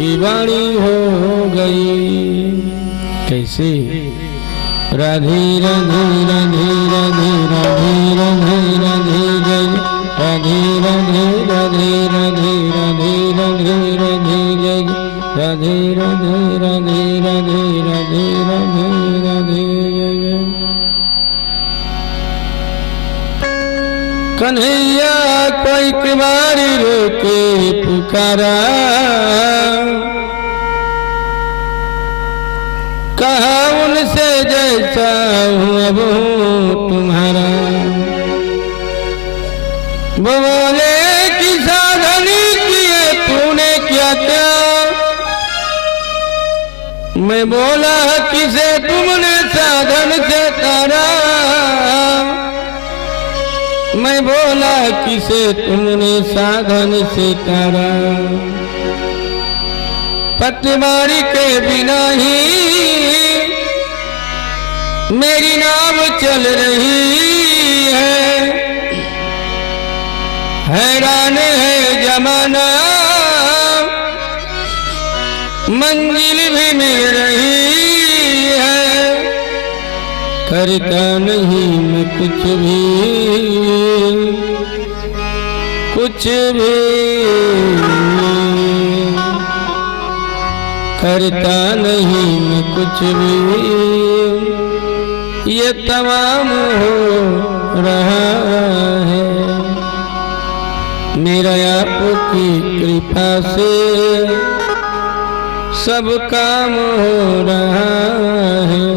की वाणी हो गई। कैसे? राधे राधे राधे राधे राधे राधे राधे जय राधे राधे राधे राधे राधे राधे राधे जय राधे राधे राधे राधे राधे राधे राधे जय। कन्हैया कोई किवारी रोके पुकारा, कहा उनसे जैसा हूँ अब हूँ तुम्हारा। वो बोले कि साधन किए तूने क्या क्या, मैं बोला किसे तुमने साधन से तारा, मैं बोला किसे तुमने साधन से तारा। पटवारी के बिना ही मेरी नाव चल रही है, हैरान है जमाना मंजिल भी मिल रही है। करता नहीं मैं कुछ भी करता नहीं मैं कुछ भी, ये तमाम हो रहा है मेरा आपकी कृपा से सब काम हो रहा है।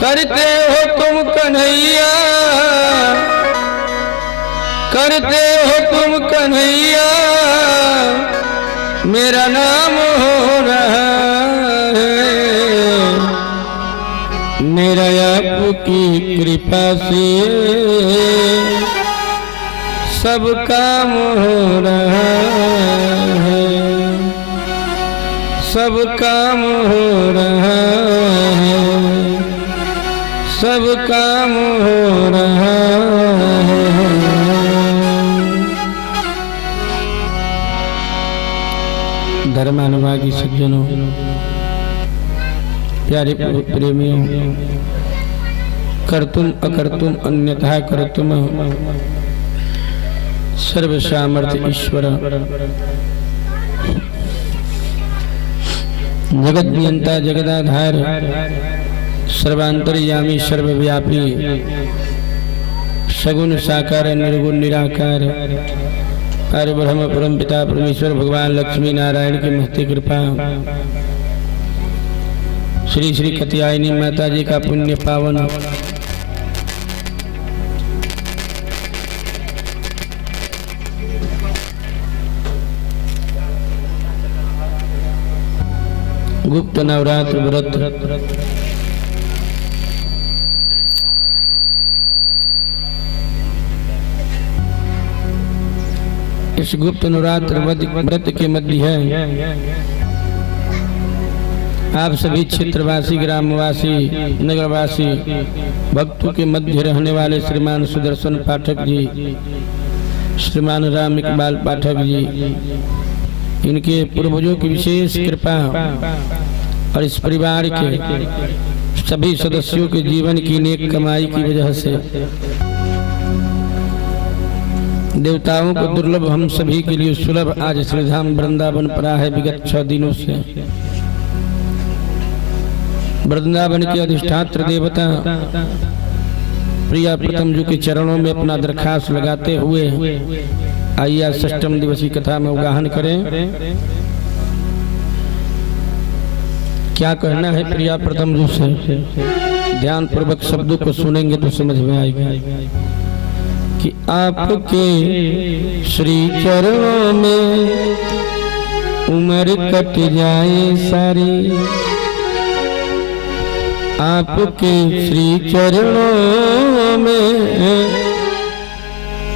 करते हो तुम कन्हैया, करते हो तुम कन्हैया, मेरा नाम हो रहा है, मेरा आपकी कृपा से सब काम हो रहा है, सब काम हो रहा है, सब काम हो रहा है। धर्मानुरागी सज्जनों, प्यारे प्रेमियों, कर्तुम अकर्तुम अन्यथा कर्तुम सर्व सामर्थ्य ईश्वर जगत नियंता जगदाधार सर्वांतर्यामी सर्वव्यापी सगुण साकार निर्गुण निराकार पार ब्रह्म परम पिता परमेश्वर भगवान लक्ष्मी नारायण की महती कृपा, श्री श्री कात्यायनी माता जी का पुण्य पावन गुप्त नवरात्र व्रत इस गुप्त नवरात्र व्रत के मध्य है आप सभी क्षेत्रवासी, ग्रामवासी, नगरवासी, भक्तों के मध्य रहने वाले श्रीमान सुदर्शन पाठक जी, श्रीमान राम इकबाल पाठक जी, इनके पूर्वजों की विशेष कृपा और इस परिवार के सभी सदस्यों के जीवन की नेक कमाई की वजह से देवताओं को दुर्लभ हम सभी के लिए सुलभ आज श्रीधाम वृंदावन पड़ा है। विगत 6 दिनों से वृंदावन के अधिष्ठात्र देवता प्रिया प्रथम जी के चरणों में अपना दरखास्त लगाते हुए आइए आज 6म दिवसीय कथा में उगाहन करें। क्या कहना है प्रिया प्रथम जी से, ध्यान पूर्वक शब्दों को सुनेंगे तो समझ में आएगा कि आपके श्री चरणों में उम्र कट जाए सारी, आपके श्री चरणों में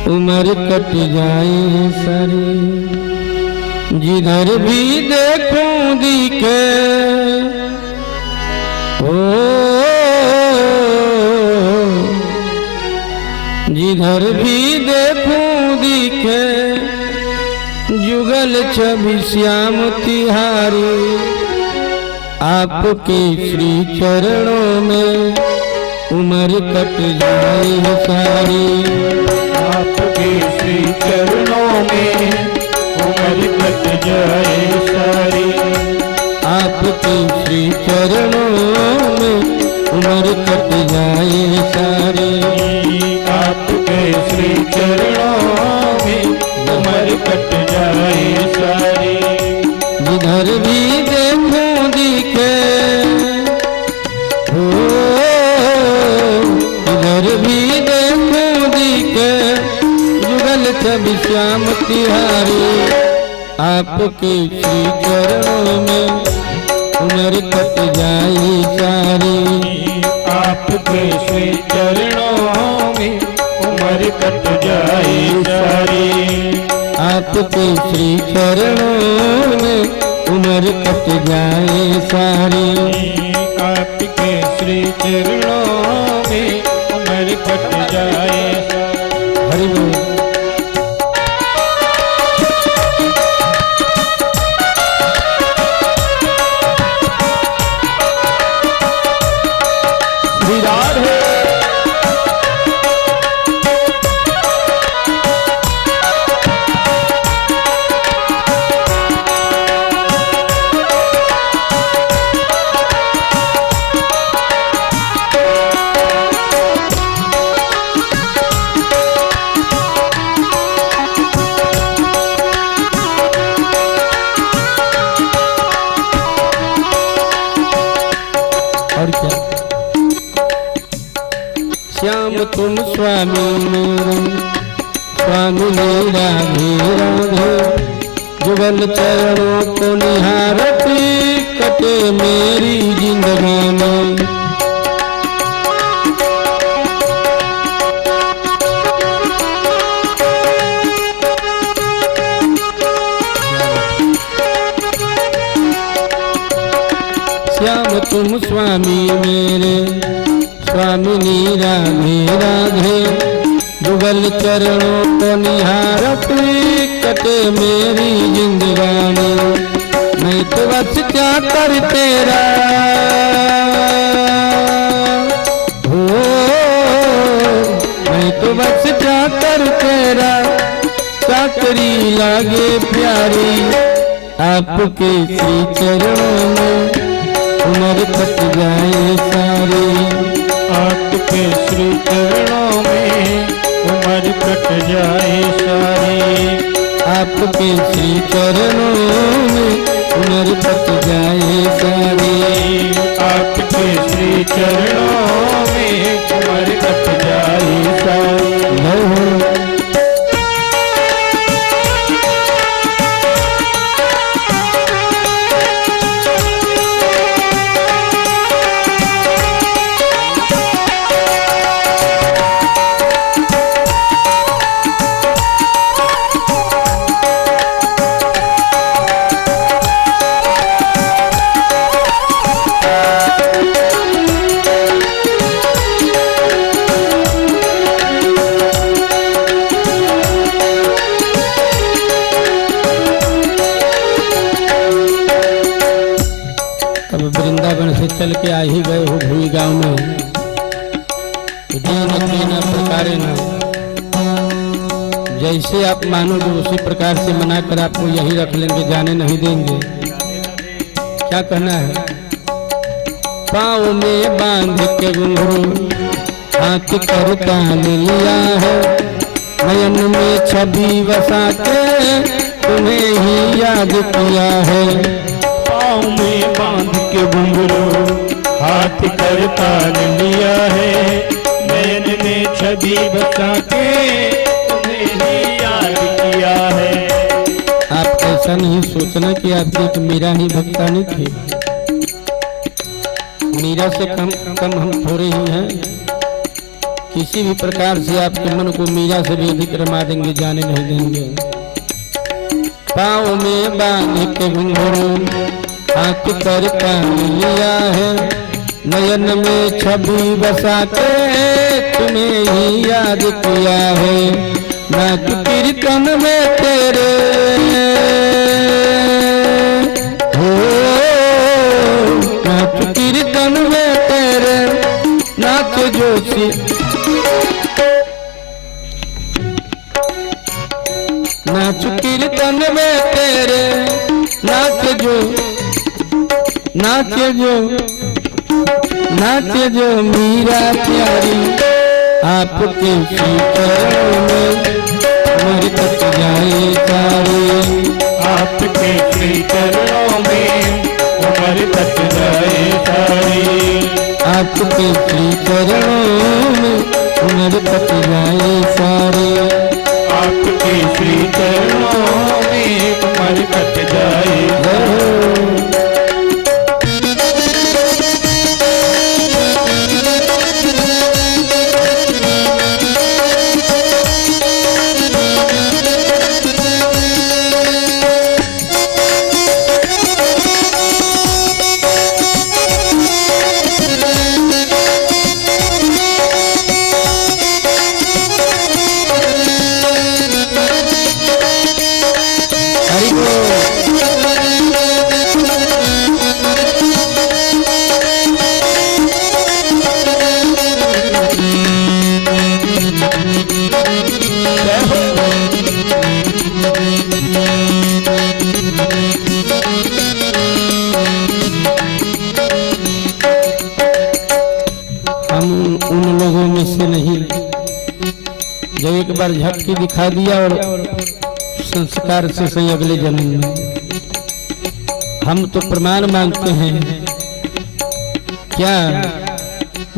उम्र कट जाए सारी, जिधर भी देखूं दिखे जिधर भी देखूं दिखे जुगल छवि श्याम तिहारी, आपके श्री चरणों में उम्र कट जाए सारी। आपके श्री चरणों में उम्र कट जाए सारी। आपके श्री चरणों में उम्र कट जाए सारी। आपके श्री चरणों में उम्र कट जाए सारी। जिधर भी देखूं दिखे हो, जिधर भी देखूं दिखे जुगल छवि श्याम तिहारी। आपके श्री चरणों में उम्र कट जाए सारी। आपके श्री चरणों में उम्र कट जाए सारी। आपके श्री चरणों में उम्र कट जाए सारी। आपके श्री चरणों में उम्र कट जाए सारी। हरि बोल। और क्या? श्याम तुम स्वामी मेरे, स्वामी राधे राधे। जुगल चरणों को निहारती कटे मेरी जिंदगानी। श्याम तुम स्वामी मेरे, स्वामिनी राधे राधे। जुगल चरणों को निहारती कटे मेरी जिंदगानी। मैं तो बस क्या कर तेरा हो, मैं तो बस क्या कर तेरा चाकरी लागे प्यारी। आपके श्री चरणों में उम्र कट जाए सारी। आपके श्री चरणों में उम्र कट जाए सारी। आपके श्री चरणों में उम्र कट जाए सारी। आपके श्री चरणों में उम्र कट जाए सारी। वृंदावन से चल के आ ही गए हो भूई गांव में। दीन प्रकारे न जैसे आप मानोगे उसी प्रकार से मनाकर आपको यही रख लेंगे, जाने नहीं देंगे। क्या कहना है? पाँव में बांध के घुंघरू हाथ कर तान लिया है। नयन में छवि बसा के तुम्हें ही याद किया है। पाँव में बांध के घुंघरू हाथ कर तान लिया है। नैन में छवि बसा के तुम्हें ही याद किया है। आप ऐसा नहीं सोचना कि आपकी एक मीरा ही भक्तानी थी। मीरा से कम हम थोड़े ही हैं। किसी भी प्रकार से आपके मन को मीरा से भी अधिक रमा देंगे, जाने नहीं देंगे। पाँव में बांध के घुंघरू हाथ कर तान लिया है। नयन में छवि बसा के तुम्हें ही याद किया है। नाच कीर्तन में तेरे देखिए नाच कीर्तन में तेरे नाच जो मीरा प्यारी आपके श्री चरणों में उम्र कट जाए सारी आपके श्री चरणों में उम्र कट जाए सारी आपके श्री चरणों में उम्र कट जाए सारी आपके श्री चरणों में उम्र कट जाए बार झटकी दिखा दिया और संस्कार से सही अगले जन्म में हम तो प्रमाण मांगते हैं। क्या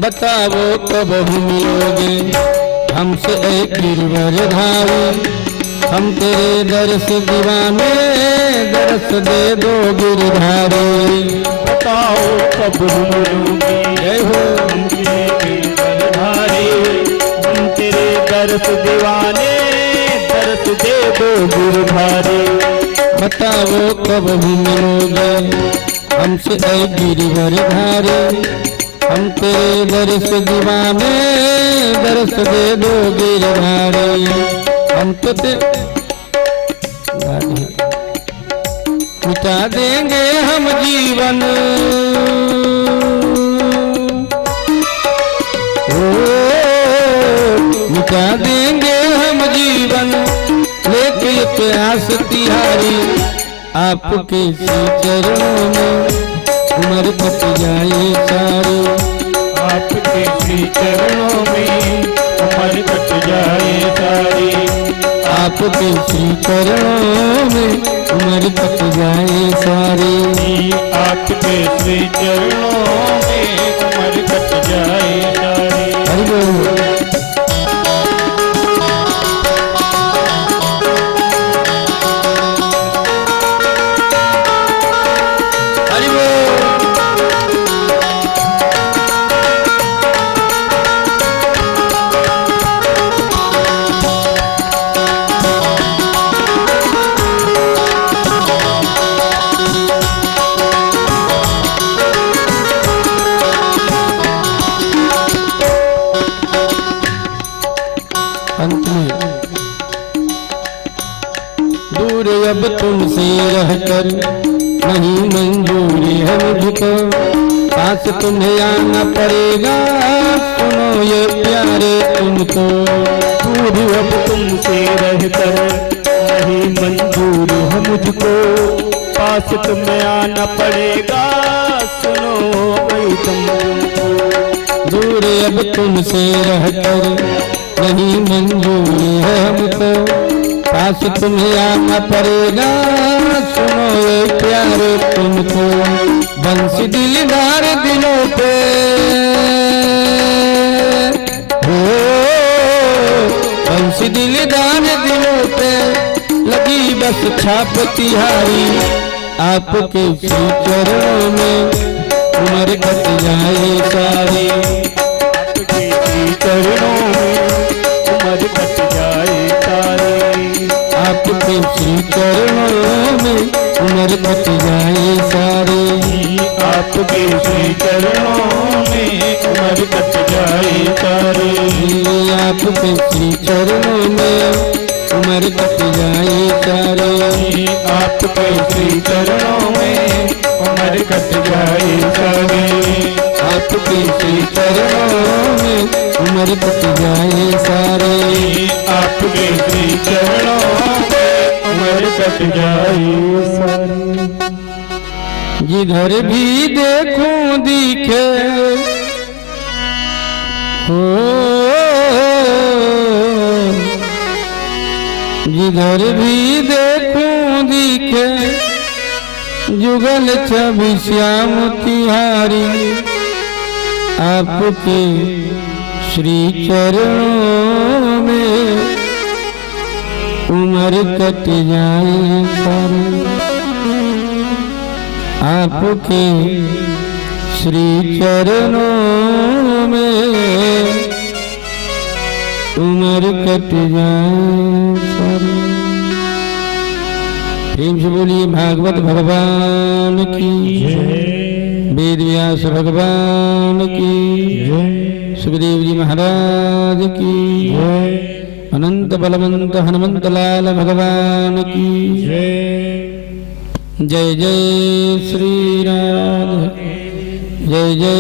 बताओ कब मिलोगे हमसे एक गिरवर धारी, हम तेरे दर्श दीवाने दर्श दे दो गिरधारी। बताओ कब मिलोगे जय हो दर्श दीवाने दर्श दे दो गिरधारी। बताओ कब मिलोगे हमसे ऐ गिरवर धारी, हम तेरे दर्श दीवाने दर्श दे दो गिरधारी। हम तो मिटा देंगे हम जीवन मिटा देंगे हम जीवन लेके प्यास तिहारी, आपके चरणों में उम्र कट जाए सारी। आपके श्री चरणों में उम्र कट जाए सारी। आपके श्री चरणों में उम्र कट जाए सारी। आपके श्री चरणों में उम्र कट जाए सारी। दूर अब तुमसे रहकर नहीं मंजूरी है मुझको, पास तुम्हें आना पड़ेगा सुनो ये प्यारे तुमको। दूर अब तुमसे रहकर नहीं मंजूर है मुझको, पास तुम्हें आना पड़ेगा सुनो भाई तुमको। दूर अब तुमसे रहकर नहीं मंजूर है हमको, पास तुम्हें आना पड़ेगा सुनो ये प्यारे तुमको। बंसी दिलदार दिलों पे हो, बंसी दिलदार दिलों पे लगी बस छाप तिहारी, आपके श्री चरणों में उम्र कट जाए सारी। आपके श्री चरणों में उम्र कट जाए सारी। आपके श्री चरणों में उम्र कट जाए सारी। आपके श्री चरणों में उम्र कट जाए सारी। आपके श्री चरणों में उम्र कट जाए सारी। आपके श्री चरणों में उम्र कट जाए सारी। आपके श्री चरणों में उम्र उम्र कट जाए सारे, आपके श्री चरणों में उम्र कट जाए सारी। जिधर भी देखूं दिखे हो, जिधर भी देखूं दिखे जुगल छवि श्याम तिहारी, आपके श्री चरणों में उम्र कट जाए सारी, आपके श्री चरणों में उम्र कट जाए सारी। प्रेम से बोलिए भागवत भगवान की जय, वेद व्यास भगवान की जय, सुखदेव जी महाराज की जय, अनंत बलवंत हनुमंत लाल भगवान की जय। जय जय श्री राधे, जय जय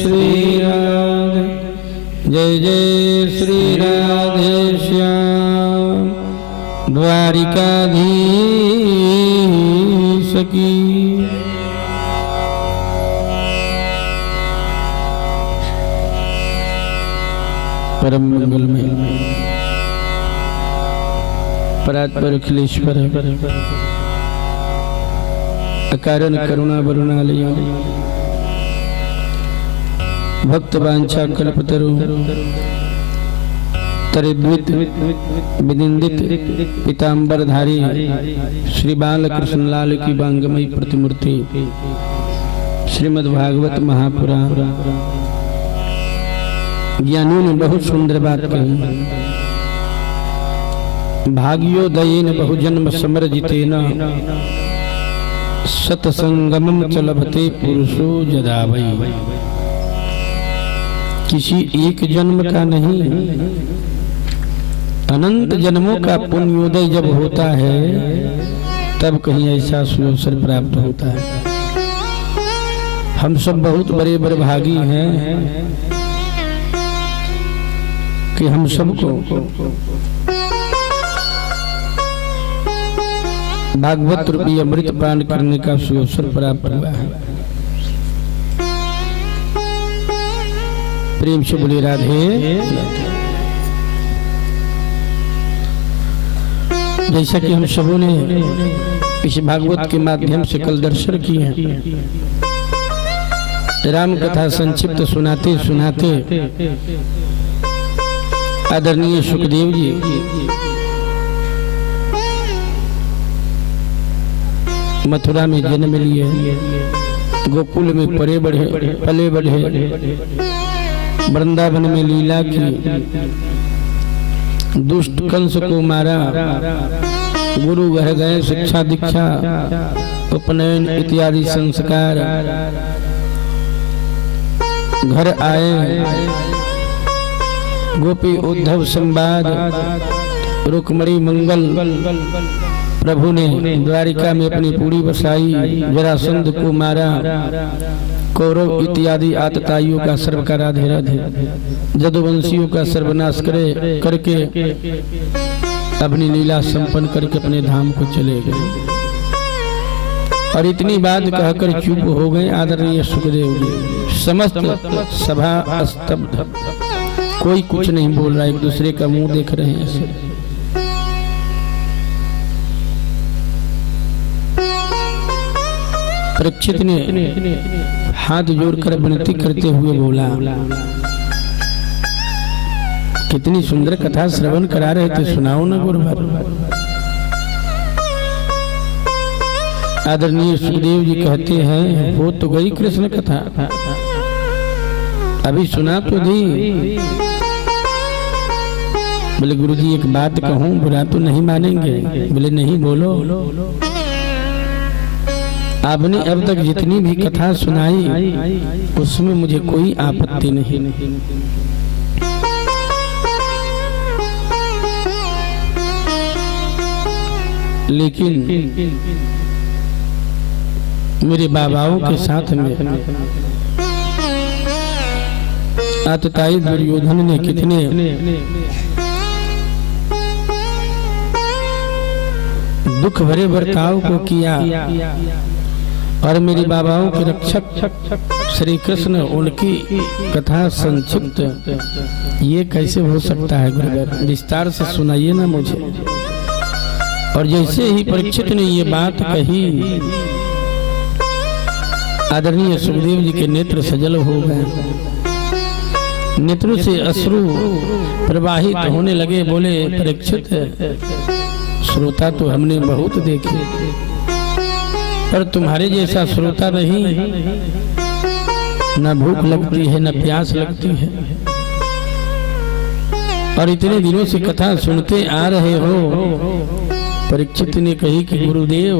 श्री राधे, जय जय श्री राधे श्याम द्वारिकाधीश की। परम मंगलमय परात्पर अखिलेश्वर अकारण करुणा वरुणालय भक्त वांछा कल्पतरु तरिद्वित विनिंदित पीतांबरधारी श्री बालकृष्ण लाल की वांगमयी प्रतिमूर्ति श्रीमद् भागवत महापुराण। ज्ञानियों ने बहुत सुंदर बात कही। भाग्योदयेन बहुजन्म समर्जितेन सतसंगमम च लभते पुरुषो यदा वै। किसी एक जन्म का नहीं, अनंत जन्मों का पुण्योदय जब होता है तब कहीं ऐसा सुअवसर प्राप्त होता है। हम सब बहुत बड़े बड़े भागी हैं कि हम सबको भागवत रूपी अमृत पान करने का सुअवसर प्राप्त हुआ है। प्रेम से बोले राधे। जैसा कि हम सबों ने इस भागवत के माध्यम से कल दर्शन किए हैं, राम कथा संक्षिप्त सुनाते सुनाते आदरणीय सुखदेव जी मथुरा में जन्म लिए, गोकुल में पले बढ़े, वृंदावन में लीला की, दुष्ट कंस को मारा, गुरु घर गए, शिक्षा दीक्षा उपनयन इत्यादि संस्कार, घर आए, गोपी उद्धव संवाद, रुक्मणी मंगल, प्रभु ने द्वारिका में अपनी पूरी बसाई, जरासंध को मारा, कौरव इत्यादि आतताइयों का सर्व का राधे राधे, जदुवंशियों का सर्वनाश करके अपनी लीला संपन्न करके अपने धाम को चले गए। और इतनी बात कहकर चुप हो गए आदरणीय सुखदेव जी। समस्त सभा स्तब्ध, कोई कुछ नहीं बोल रहा, एक दूसरे का मुंह देख रहे हैं ऐसे। परीक्षित ने हाथ जोड़कर विनती करते हुए बोला, कितनी सुंदर कथा श्रवण करा रहे थे, सुनाओ ना गुरुवर। आदरणीय सुखदेव जी कहते हैं, वो तो गई कृष्ण कथा, अभी सुना तो दी। बोले गुरुजी एक बात कहूं, बुरा तो नहीं मानेंगे? बोले नहीं, बोलो। आपने अब तक जितनी भी कथा सुनाई उसमें मुझे कोई आपत्ति नहीं, लेकिन मेरे बाबाओं के साथ में आतताई दुर्योधन ने कितने दुख भरे बर्ताव को किया और मेरे बाबाओं के रक्षक श्री कृष्ण उनकी कथा संक्षिप्त ये कैसे हो सकता है गुरुदेव, विस्तार से सुनाइए ना मुझे। और जैसे ही परीक्षित ने ये बात कही, आदरणीय सुखदेव जी के नेत्र सजल हो गए, नेत्रों से अश्रु प्रवाहित होने लगे। बोले परीक्षित, श्रोता तो हमने बहुत देखे, पर तुम्हारे जैसा श्रोता नहीं, न भूख लगती है न प्यास लगती है, और इतने दिनों से कथा सुनते आ रहे हो। परीक्षित ने कही कि गुरुदेव,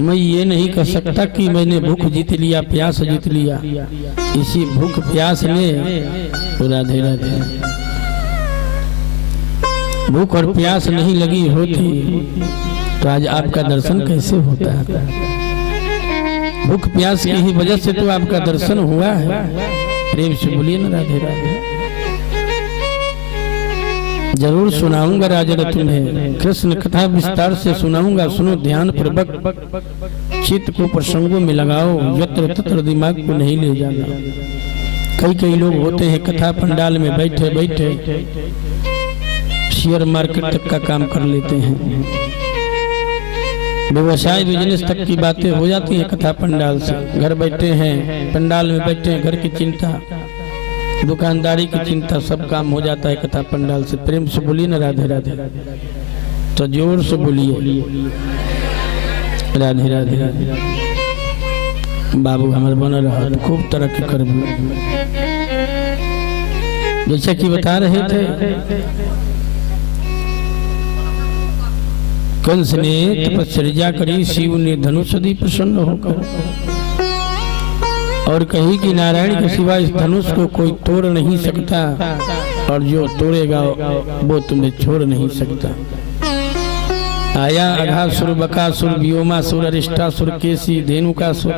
मैं ये नहीं कह सकता कि मैंने भूख जीत लिया, प्यास जीत लिया। इसी भूख प्यास ने, राधे राधे, भूख और प्यास नहीं लगी होती तो आज आपका दर्शन कैसे होता है? भूख प्यास की ही वजह से तो आपका दर्शन हुआ है। प्रेम से बोलिए ना राधे राधे। जरूर सुनाऊंगा राजन तुम्हें, कृष्ण कथा विस्तार से सुनाऊंगा। सुनो ध्यान पूर्वक, चित्त को प्रसंगों में लगाओ, यत्र तत्र दिमाग को नहीं ले जाना। कई लोग होते हैं कथा पंडाल में बैठे बैठे शेयर मार्केट तक का काम कर लेते हैं, व्यवसाय बिजनेस तक की बातें हो जाती हैं कथा पंडाल से। घर बैठे हैं, पंडाल में बैठे हैं, घर की चिंता, दुकानदारी की चिंता, सब काम हो जाता है कथा पंडाल से। प्रेम से बोलिए ना राधे राधे, तो जोर से बोलिए राधे राधे। बाबू हमारे बन रहा तो खूब तरक्की कर, जैसा कि बता रहे थे कंस ने तपस्या करी, शिव ने धनुष दी प्रसन्न होकर, और कही कि नारायण के सिवा इस धनुष को कोई तोड़ नहीं सकता, और जो तोड़ेगा वो तुम्हें छोड़ नहीं सकता। आया अघासुर, बकासुर, व्योमासुर, अरिष्टासुर, केसी, धेनुकासुर,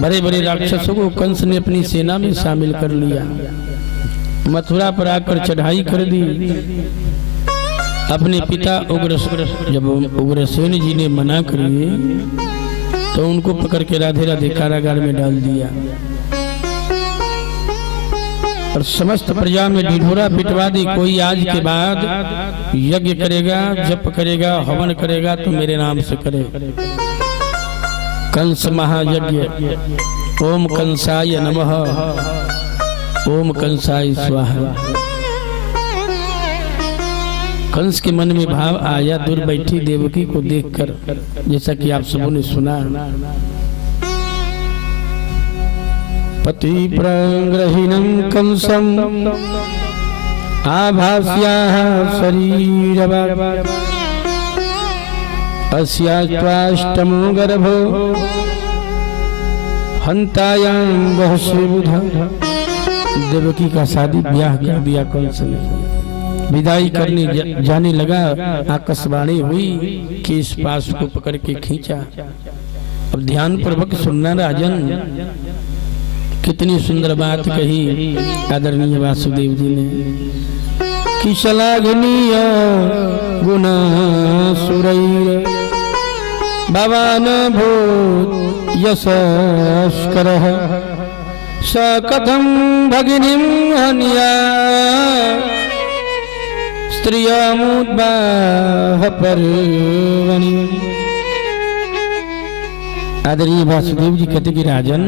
बड़े बड़े राक्षसों को कंस ने अपनी सेना में शामिल कर लिया। मथुरा पर आकर चढ़ाई कर दी। अपने पिता जब उग्रसेन जी ने मना करिए तो उनको पकड़ के राधे राधे कारागार में डाल दिया, और समस्त प्रजा में ढिढोरा पिटवा दी। कोई आज के बाद यज्ञ करेगा, जप करेगा, हवन करेगा तो मेरे नाम से करे। कंस महायज्ञ, ओम कंसाय नमः, ओम कंसाय स्वाहा। कंस के मन में भाव आया दूर बैठी देवकी को देखकर, जैसा कि आप सबों ने सुना। पति प्रग्रहिणं कंसं आभास्याः शरीरवत्, अस्याष्ट्मो गर्भो हन्तायां बहुशे बुधा। देवकी का शादी ब्याह कर दिया कंस ने। विदाई करने जाने लगा, आकाशवाणी हुई कि इस पास को पकड़ के खींचा। अब ध्यान पूर्वक सुनना राजन, कितनी सुंदर बात कही आदरणीय वासुदेव जी ने कि श्लाघनीय गुना सुरैर भवान भूत यशस्करः स कथं भगिनीं हन्या स्त्रियमुद्बाह पर्वणि। आदरणीय वासुदेव जी कहते कि राजन,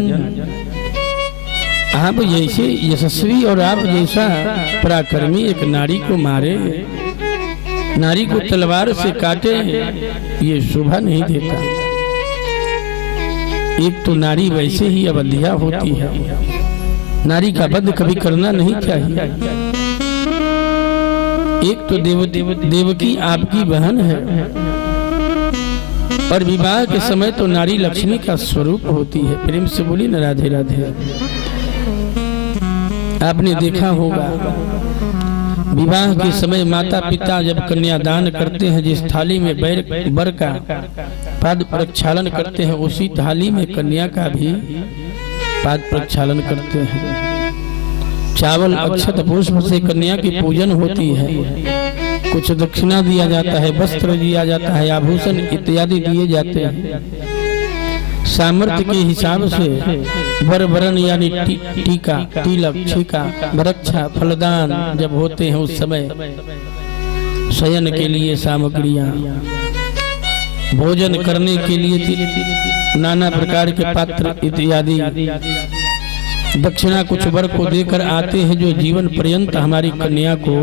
आप जैसे यशस्वी और आप जैसा पराक्रमी एक नारी को मारे, नारी को तलवार से काटे, ये शोभा नहीं देता। एक तो नारी वैसे ही अवधिया होती है, नारी का वध कभी करना नहीं चाहिए। एक तो देवकी आपकी बहन है, और विवाह के समय तो नारी लक्ष्मी का स्वरूप होती है। प्रेम से बोली न राधे राधे। आपने देखा होगा विवाह के समय माता पिता जब कन्यादान करते हैं, जिस थाली में बर का पाद प्रक्षालन करते हैं, उसी थाली में कन्या का भी पाद प्रक्षालन करते हैं। चावल अक्षत पुष्प से कन्या की पूजन होती है, कुछ दक्षिणा दिया जाता है, वस्त्र दिया जाता है, आभूषण इत्यादि दिए जाते हैं। सामर्थ्य के हिसाब से वर वरण यानी टीका, तिलक, छीका, वरक्षा, फलदान जब होते हैं उस समय शयन के लिए सामग्रियां, भोजन करने के लिए नाना प्रकार के पात्र इत्यादि, दक्षिणा कुछ वर को देकर आते हैं जो जीवन पर्यंत हमारी कन्या को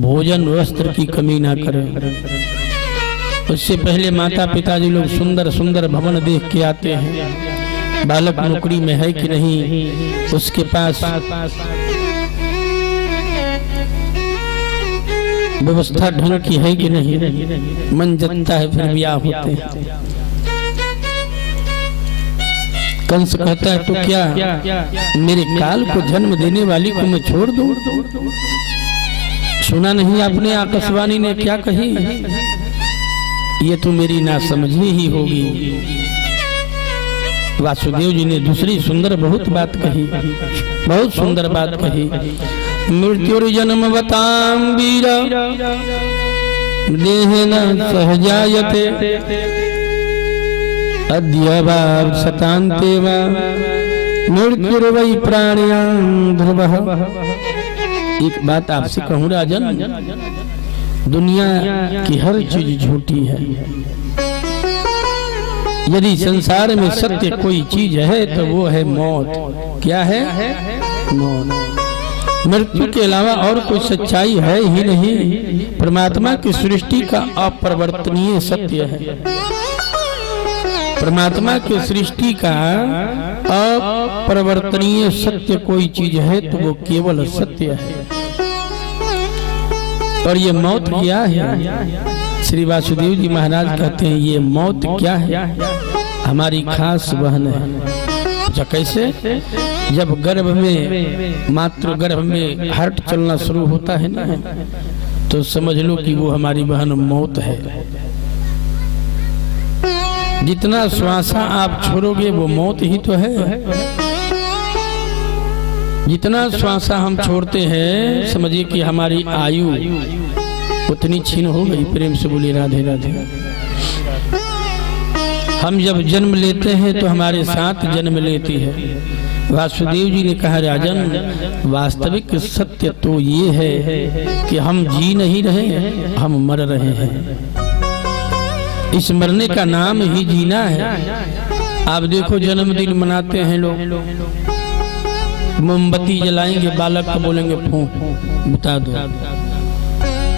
भोजन वस्त्र की कमी ना करे। उससे पहले माता पिताजी लोग सुंदर सुंदर भवन देख के आते हैं, बालक नौकरी में है कि नहीं, उसके पास व्यवस्था ढंग की है कि नहीं, मन जलता है, फिर ब्याह होते हैं। कंस कहता है तो क्या मेरे काल को जन्म देने वाली को मैं छोड़ दूं? सुना नहीं आपने आकाशवाणी ने क्या कही? ये तो मेरी नासमझी ही होगी। वासुदेव जी ने दूसरी सुंदर बहुत बात कही, बहुत सुंदर बात कही। मृत्युर्जन्म बताम वीर देहेन सहजायते अद्य वा शतान्ते वा मृत्युर्वै प्राण्यां ध्रुवः। एक बात आपसे कहूँ राजन, दुनिया की हर चीज झूठी है। यदि संसार में सत्य कोई चीज है तो वो है मौत। क्या है? मौत। मृत्यु के अलावा और कोई सच्चाई है ही नहीं। परमात्मा की सृष्टि का अपरिवर्तनीय सत्य है। परमात्मा की सृष्टि का अपरिवर्तनीय सत्य कोई चीज है तो वो केवल सत्य है। और ये मौत क्या है? श्री वासुदेव जी महाराज कहते हैं ये मौत क्या है? हमारी खास बहन है। जो कैसे? जब गर्भ में, मातृ गर्भ में हार्ट चलना शुरू होता है ना, तो समझ लो कि वो हमारी बहन मौत है। जितना श्वासा आप छोड़ोगे वो मौत ही तो है। जितना श्वासा हम छोड़ते हैं समझिए कि हमारी आयु उतनी छीन हो गई। प्रेम से बोलिए राधे राधे। हम जब जन्म लेते हैं तो हमारे साथ जन्म लेती है। वासुदेव जी ने कहा राजन, वास्तविक सत्य तो ये है कि हम जी नहीं रहे, हम मर रहे हैं। इस मरने का नाम ही जीना है। आप देखो जन्मदिन मनाते हैं लोग, मोमबत्ती जलाएंगे, बालक को बोलेंगे फूंक, बता दो।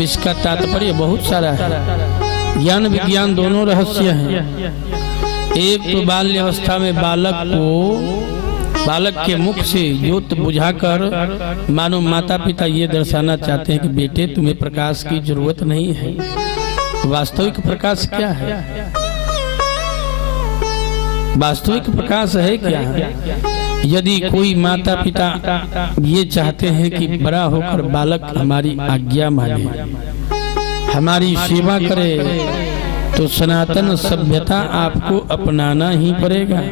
इसका तात्पर्य बहुत सारा है। ज्ञान विज्ञान दोनों रहस्य हैं। एक तो बाल्य अवस्था में बालक के मुख से ज्योत बुझाकर मानो माता पिता ये दर्शाना चाहते हैं कि बेटे तुम्हें प्रकाश की जरूरत नहीं है। वास्तविक प्रकाश क्या है? वास्तविक प्रकाश है क्या? यदि कोई माता पिता ये चाहते हैं कि बड़ा होकर बालक हमारी आज्ञा माने, हमारी सेवा करे, तो सनातन सभ्यता आपको अपनाना ही पड़ेगा।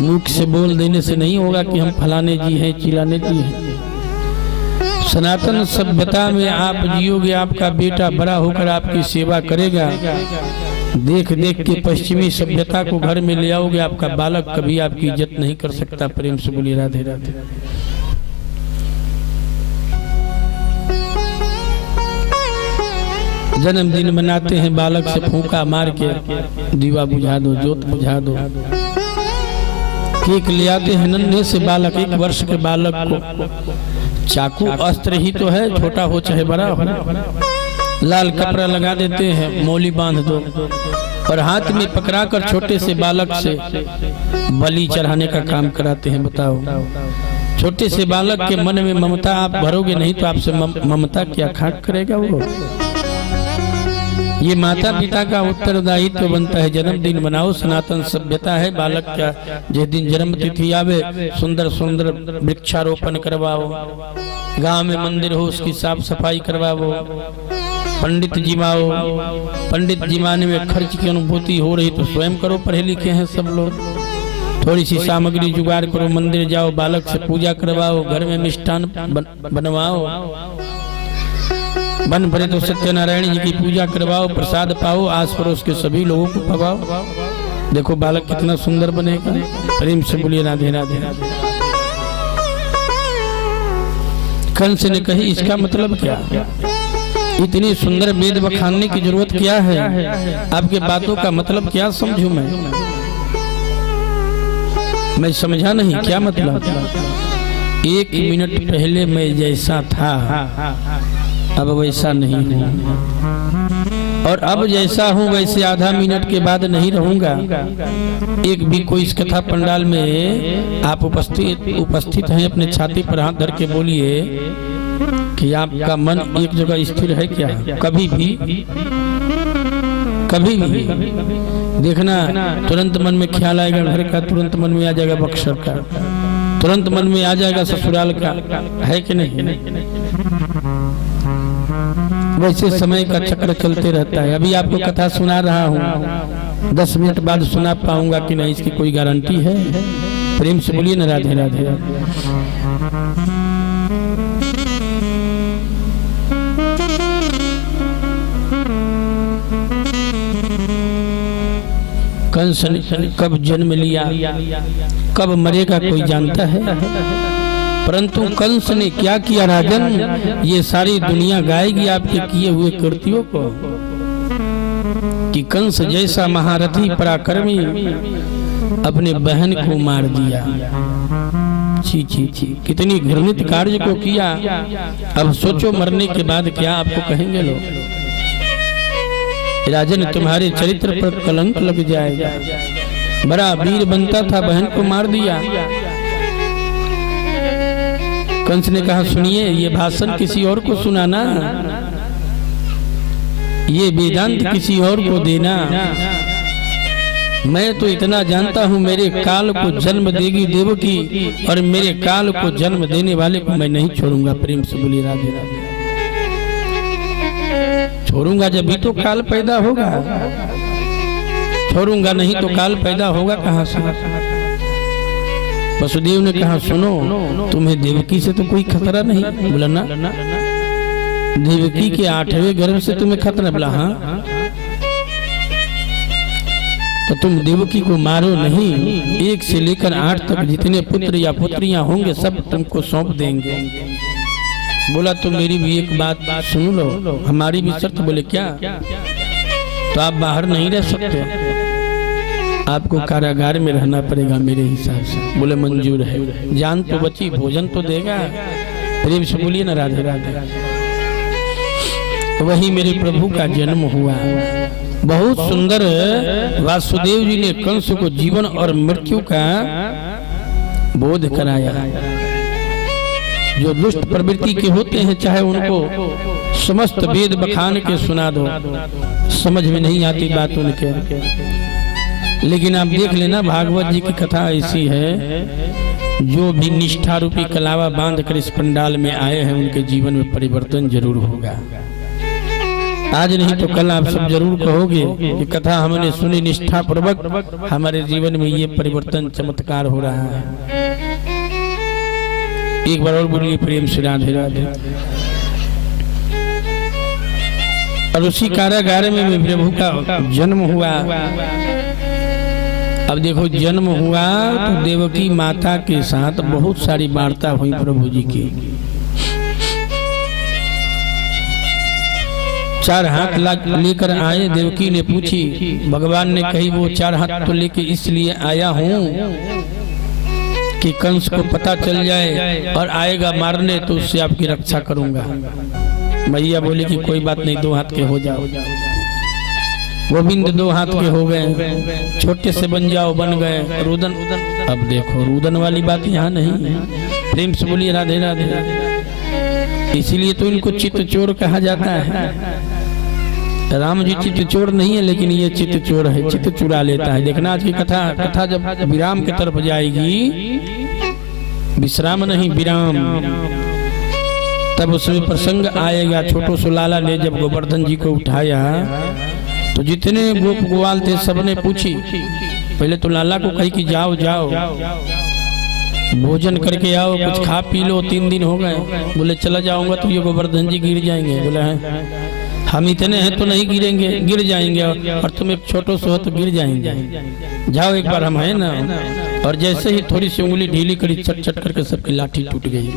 मुख से बोल देने से नहीं होगा कि हम फलाने जी हैं, चिलाने जी हैं। सनातन सभ्यता में आप जियोगे, आपका बेटा बड़ा होकर आपकी सेवा करेगा। देख देख के पश्चिमी सभ्यता को घर में ले आओगे, आपका बालक कभी आपकी इज्जत नहीं कर सकता। प्रेम से बोलिए राधे राधे। जन्मदिन मनाते हैं, बालक से फूंका मार के दीवा बुझा दो, ज्योत बुझा दो। केक ले आते हैं नन्हे से बालक, 1 वर्ष के बालक को चाकू अस्त्र ही तो है, छोटा हो चाहे बड़ा हो। लाल कपड़ा लगा देते हैं, मौली बांध दो, और हाथ में पकड़ाकर छोटे से बालक से बलि चढ़ाने का काम कराते हैं। बताओ, छोटे से बालक के मन में ममता आप भरोगे नहीं तो आपसे ममता क्या खाक करेगा वो? ये माता पिता का उत्तरदायित्व बनता है। जन्मदिन मनाओ, सनातन सभ्यता है। बालक का जिस दिन जन्म तिथि आवे, सुंदर सुंदर वृक्षारोपण करवाओ, गांव में मंदिर हो उसकी साफ सफाई करवाओ, पंडित जिमाओ। पंडित जिमाने में खर्च की अनुभूति हो रही तो स्वयं करो, पढ़े लिखे हैं सब लोग। थोड़ी सी सामग्री जुगाड़ करो, मंदिर जाओ, बालक से पूजा करवाओ, घर में मिष्ठान बनवाओ, बन पड़े तो सत्यनारायण जी की पूजा करवाओ, प्रसाद पाओ, आस पड़ोस के सभी लोगों को खवाओ। देखो बालक कितना सुंदर बनेगा। प्रेम से बोलिए राधे राधे। कंस ने कही इसका मतलब क्या? इतनी सुंदर वेद बखानने की जरूरत क्या है? आपके बातों का मतलब क्या समझूं मैं समझा नहीं क्या मतलब। 1 मिनट पहले मैं जैसा था अब वैसा नहीं हूँ, और अब जैसा हूँ वैसे आधा मिनट के बाद नहीं रहूंगा। एक भी कोई इस कथा पंडाल में आप उपस्थित हैं, अपने छाती पर हाथ धर के बोलिए कि आपका मन एक जगह स्थिर है क्या? कभी भी देखना, तुरंत मन में ख्याल आएगा घर का, तुरंत मन में आ जाएगा बक्सर का, तुरंत मन में आ जाएगा ससुराल का, है कि नहीं? वैसे समय का चक्र चलते रहता है। अभी आपको कथा सुना रहा हूँ, 10 मिनट बाद सुना पाऊंगा कि नहीं, इसकी कोई गारंटी है? प्रेम से बोलिए ना राधे राधे। कंस ने कब जन्म लिया, कब मरेगा कोई जानता है? परंतु कंस ने क्या किया राजन, ये सारी दुनिया गाएगी आपके किए हुए कृत्यों को, कि कंस जैसा महारथी पराक्रमी अपने बहन को मार दिया। छी छी छी, कितनी घृणित कार्य को किया। अब सोचो मरने के बाद क्या आपको कहेंगे लोग। राजन तुम्हारे चरित्र पर कलंक लग जाएगा। बड़ा वीर बनता था, बहन को मार दिया। कंस ने कहा सुनिए, ये भाषण किसी और को सुनाना, ये वेदांत किसी और को देना। मैं तो इतना जानता हूँ, मेरे काल को जन्म देगी देवकी, और मेरे काल को जन्म देने वाले को मैं नहीं छोड़ूंगा। प्रेम से बोली राधे राधे। छोड़ूंगा जब भी तो काल पैदा होगा, छोड़ूंगा नहीं तो काल पैदा होगा कहाँ से? वसुदेव ने कहा सुनो, तुम्हें देवकी से तो कोई खतरा नहीं। बोला ना, देवकी के 8वें गर्भ से तुम्हें खतरा? बोला हाँ। तो तुम देवकी को मारो नहीं, 1 से लेकर 8 तक जितने पुत्र या पुत्रियां होंगे सब तुमको सौंप देंगे। बोला तो मेरी भी एक बात सुन लो, हमारी भी शर्त। बोले क्या? तो आप बाहर नहीं रह सकते, आपको कारागार में रहना पड़ेगा मेरे हिसाब से। बोले मंजूर है। जान तो बची, भोजन तो देगा। प्रेम से बोलिए ना राधे राधे। वही मेरे प्रभु का जन्म हुआ। बहुत सुंदर वासुदेव जी ने कंस को जीवन और मृत्यु का बोध कराया। जो दुष्ट प्रवृत्ति के होते हैं, चाहे उनको समस्त वेद बखान के सुना दो, समझ में नहीं आती बात उनके। लेकिन आप देख लेना, भागवत जी की कथा ऐसी है, जो भी निष्ठा रूपी कलावा बांध कर इस पंडाल में आए हैं उनके जीवन में परिवर्तन जरूर होगा। आज नहीं तो कल आप सब जरूर कहोगे कि कथा हमने सुनी निष्ठा पूर्वक, हमारे जीवन में ये परिवर्तन चमत्कार हो रहा है। एक बार और बोलिए प्रेम से राधे राधे। और उसी कारागार में प्रभु का जन्म हुआ। अब देखो, जन्म हुआ तो देवकी माता के साथ बहुत सारी वार्ता हुई प्रभु जी की। 4 हाथ लेकर आए। देवकी ने पूछी, भगवान ने कही वो 4 हाथ तो लेके इसलिए आया हूँ कि कंस को पता चल जाए और आएगा मारने तो उससे आपकी रक्षा करूंगा। मैया बोली कि कोई बात नहीं, 2 हाथ के हो जाओ। गोविंद 2 हाथ के हो गए, छोटे से बन जाओ, बन गए। रुदन, अब देखो रुदन वाली बात यहाँ नहीं है। प्रेम से बोलिए राधे राधे। इसीलिए तो इनको चित्त चोर कहा जाता है। राम जी चित्त चोर नहीं है, लेकिन ये चित्त चोर है, चित्त चुरा लेता है। देखना आज की कथा जब विराम की तरफ जाएगी, विश्राम नहीं विराम, तब उसमें प्रसंग आएगा। छोटो सुलाला ने जब गोवर्धन जी को उठाया तो जितने गोप ग्वाल थे सबने पूछी पहले तो लाला को कही कि जाओ जाओ भोजन करके आओ, कुछ खा पी लो, 3 दिन हो गए। बोले चला जाऊंगा तो ये गोवर्धन जी गिर जाएंगे। बोले हैं हम इतने हैं तो नहीं गिरेंगे, गिर जाएंगे, और तुम एक छोटो से हो तो गिर जाएंगे, जाओ एक बार हम है ना। और जैसे ही थोड़ी सी उंगली ढीली करी, चट चट करके सबकी लाठी टूट गई।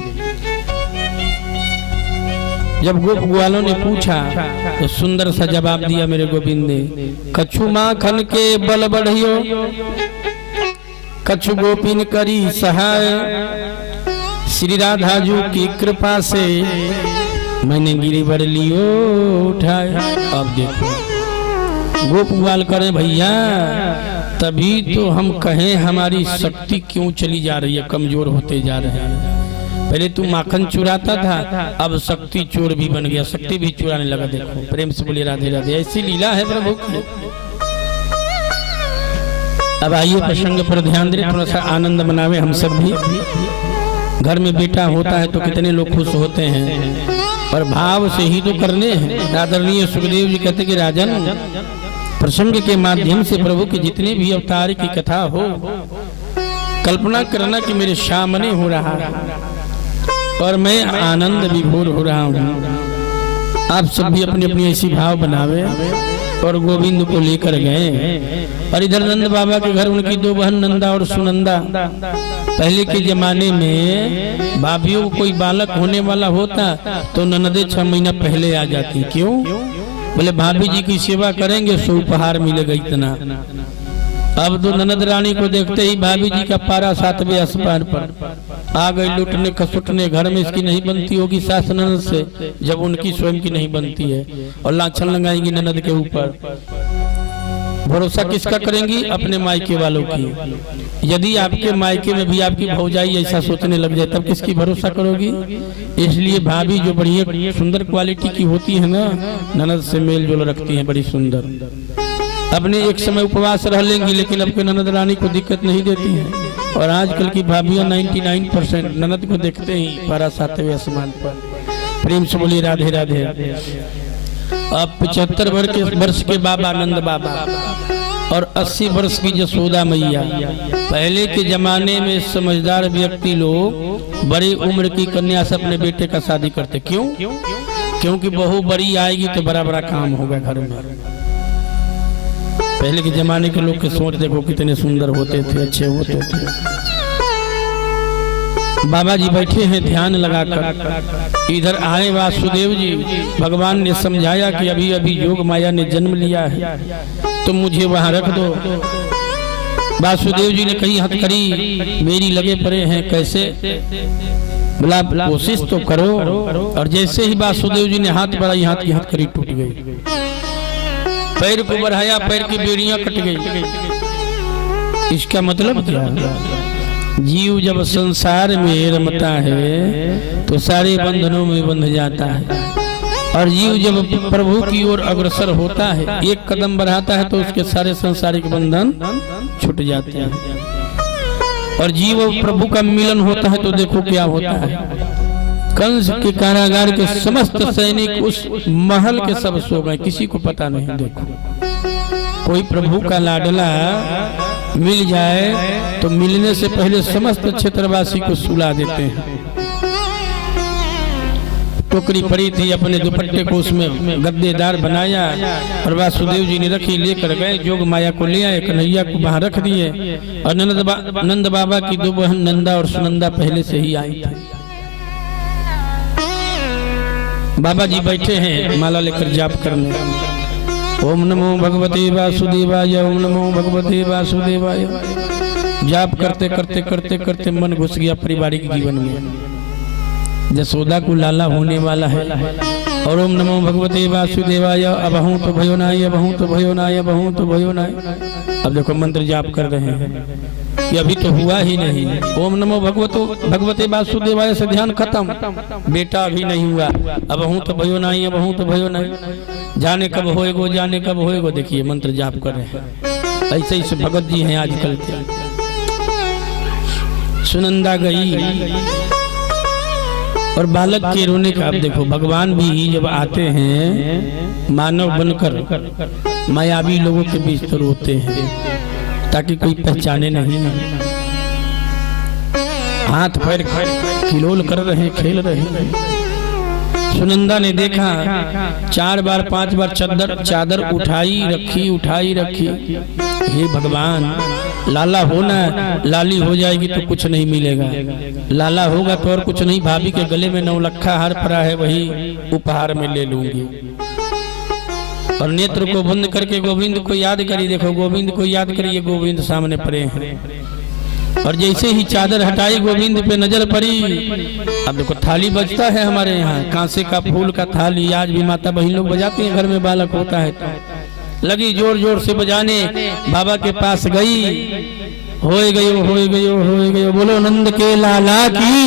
जब गोप ग्वालों ने पूछा तो सुंदर सा जवाब दिया मेरे गोविंद ने, कछु माखन के बल बढ़ियो, कछु गोपिन करी सहाय, श्री राधा जू की कृपा से मैंने गिरिवर लियो उठाए। अब देखो गोप ग्वाल करें भैया, तभी तो हम कहें हमारी शक्ति क्यों चली जा रही है, कमजोर होते जा रहे हैं। पहले तू माखन चुराता था, अब शक्ति चोर भी बन गया, शक्ति भी चुराने लगा। देखो प्रेम से बोलिए राधे राधे, ऐसी लीला है प्रभु की। अब आइए प्रसंग पर ध्यान दें, थोड़ा सा आनंद मनावे हम सब भी। घर में बेटा होता है तो कितने लोग खुश होते हैं, और भाव से ही तो करने हैं। आदरणीय सुखदेव जी कहते कि राजन, प्रसंग के माध्यम से प्रभु के जितने भी अवतार की कथा हो, कल्पना करना कि मेरे सामने हो रहा है और मैं आनंद विभोर हो रहा हूँ। आप सब भी अपनी अपनी ऐसी भाव बनावे। और गोविंद को लेकर गए, और इधर नंद बाबा के घर उनकी 2 बहन नंदा और सुनंदा। पहले के जमाने में भाभियों को कोई बालक होने वाला होता तो ननदे 6 महीना पहले आ जाती। क्यों? बोले भाभी जी की सेवा करेंगे सो उपहार मिलेगा इतना। अब तो ननद रानी को देखते ही भाभी जी का पारा 7वें आसमान पर आ गई, लुटने खसुटने। घर में इसकी नहीं बनती होगी सास ननद से, जब उनकी स्वयं की नहीं बनती है, और लाछन लगाएंगी ननद के ऊपर। भरोसा किसका करेंगी? अपने मायके वालों की। यदि आपके मायके में भी आपकी भौजाई ऐसा सोचने लग जाए तब किसकी भरोसा करोगी? इसलिए भाभी जो बढ़िया सुंदर क्वालिटी की होती है ना, ननद से मेल जोल रखती है, बड़ी सुंदर। अपने एक समय उपवास रह लेंगी, लेकिन अब के ननद रानी को दिक्कत नहीं देती है। और आजकल की भाभियां 99% ननद को देखते ही पारा 7वें आसमान पर। प्रेम से बोलिए राधे राधे। अब 75 वर्ष के बाबा नंद बाबा और 80 वर्ष की जसोदा मैया। पहले के जमाने में समझदार व्यक्ति लोग बड़ी उम्र की कन्या से अपने बेटे का शादी करते। क्यों? क्योंकि बहू बड़ी आएगी तो बड़ा बड़ा काम होगा घर में। पहले के जमाने के लोग के सोच देखो कितने सुंदर होते थे, अच्छे होते थे। बाबा जी बैठे हैं ध्यान लगाकर। इधर आए वासुदेव जी। भगवान ने समझाया कि अभी अभी योग माया ने जन्म लिया है, तुम मुझे वहां रख दो। वासुदेव जी ने कही हथकड़ी मेरी लगे पड़े हैं, कैसे? बोला कोशिश तो करो। और जैसे ही वासुदेव जी ने हाथ बढ़ाई, हाथ की हथकड़ी टूट गई। पैर को बढ़ाया, पैर की बेड़ियां कट गई। इसका मतलब क्या? जीव जब संसार में रमता है तो सारे बंधनों में बंध जाता है, और जीव जब प्रभु की ओर अग्रसर होता है, एक कदम बढ़ाता है तो उसके सारे संसारिक बंधन छूट जाते हैं। और जीव प्रभु का मिलन होता है तो देखो क्या होता है। कंस के कारागार के समस्त सैनिक उस महल के सब सो गए, किसी को पता नहीं। देखो कोई प्रभु का लाडला मिल जाए तो मिलने से पहले समस्त क्षेत्रवासी को सुला देते हैं। टोकरी पड़ी थी, अपने दुपट्टे को उसमें गद्देदार बनाया और वासुदेव जी ने रखी, लेकर गए। जोग माया को ले आए, कन्हैया को वहां रख दिए। और नंद बाबा की 2 बहन नंदा और सुनंदा पहले से ही आई थी। बाबा जी बैठे हैं माला लेकर जाप करने। ओम नमो भगवते वासुदेवाय, ओम नमो भगवते वासुदेवाय। जाप करते करते करते करते मन घुस गया पारिवारिक जीवन में। जसोदा को लाला होने वाला है। और ओम नमो भगवते वासुदेवाय, अबहू तो भयो नाय, अबहू तो भयो नाय, अबहू तो भयो नाय। अब देखो मंत्र जाप कर रहे हैं कि अभी तो हुआ ही नहीं। ओम नमो भगवते वासुदेवाय से ध्यान खत्म, बेटा अभी नहीं हुआ। अबहू तो भयो नाय, अबहू तो भयो नाय। जाने कब होएगो, जाने कब होएगो। देखिए मंत्र जाप कर रहे हैं। ऐसे ही भगत जी हैं आजकल के। सुनंदा गई और बालक के रोने का। अब देखो भगवान भी जब आते हैं मानव बनकर, मायावी लोगों के बीच तो रोते हैं। ताकि कोई पहचाने नहीं। हाथ पैर किलोल कर रहे, खेल रहे। सुनंदा ने देखा 4 बार 5 बार चादर उठाई रखी। हे भगवान, लाला होना, लाली हो जाएगी तो कुछ नहीं मिलेगा, लाला होगा तो और कुछ नहीं। भाभी के गले में 9 लखा हार पड़ा है, वही उपहार में ले लूंगी। और नेत्र को बंद करके गोविंद को याद करी। देखो गोविंद को याद करिए, गोविंद सामने पड़े हैं। और जैसे ही चादर हटाई गोविंद पे नजर पड़ी। अब देखो थाली बजता है हमारे यहाँ, कांसे का फूल का थाली। आज भी माता बहन लोग बजाती हैं, घर में बालक होता है तो लगी जोर जोर से बजाने। बाबा के पास गई, होए गयो। बोलो नंद के लाला की,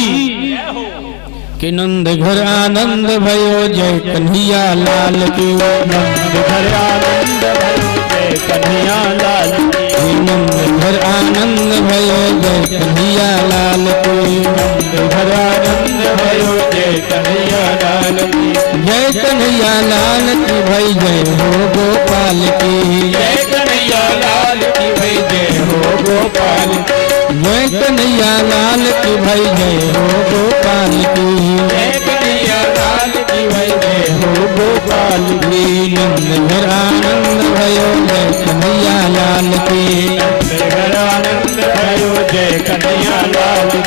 कि नंद घर आनंद भयो जय कन्हैया लाल की। नंद घर आनंद भयो जय कन्हैया लाल की। नंद घर आनंद भयो जय कन्हैया लाल की। नंद घर आनंद भयो जय कन्हैया लाल की। जय कन्हैया लाल की भाई जय हो गोपाल की। जय कन्हैया लाल की भाई जय हो गोपाल की। जय कन्हैया लाल की भाई जय हो गोपाल की। जय कन्हैया लाल की भाई जय हो गोपाल की। नंद घर आनंद भयो जय कन्हैया लाल की। नंद घर आनंद भयो जय कन्हैया लाल की।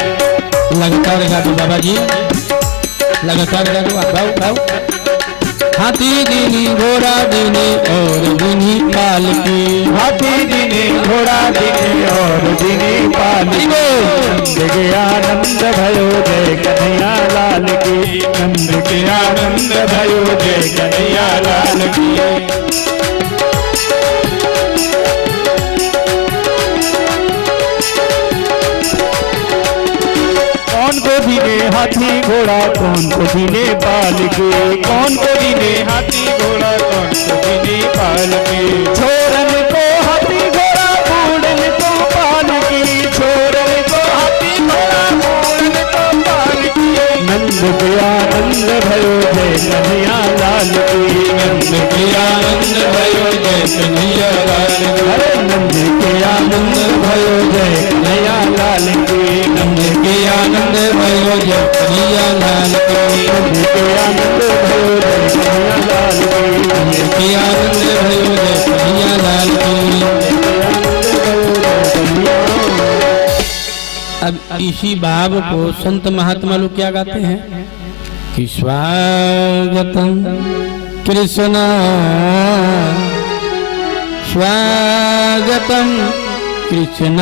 लगातार गा दो बाबा जी, लगातार गा दो। गाओ। हाथी दीनी घोड़ा दीनी और दीनी पाल की। हाथी दीनी घोड़ा दीनी और दीनी पाल की। नंद के आनंद भयो जय कन्हैया लाल की। नंद के आनंद भयो जय कन्हैया लाल की। कौन को दीने हाथी घोड़ा, कौन को दीने पाल के। कौन को दीने हाथी घोड़ा, कौन को दीने पाल के। छोरन को हाथी घोड़ा, बूढ़न को पाल की। छोरन को हाथी घोड़ा, बूढ़न को पाल की। नंद के आनंद भयो जय कन्हैया लाल की। नंद के आनंद भयो जय कन्हैया लाल की। अरे नंद के आनंद भयो जय कन्हैया लाल की। नंद के आनंद भयो जय कन्हैया लाल की। नंद के आनंद भयो जय कन्हैया लाल की। नंद के आनंद भयो जय कन्हैया लाल की। अब इसी भाव को संत महात्मा लोग क्या गाते हैं कि स्वागतम कृष्ण स्वागतम कृष्ण।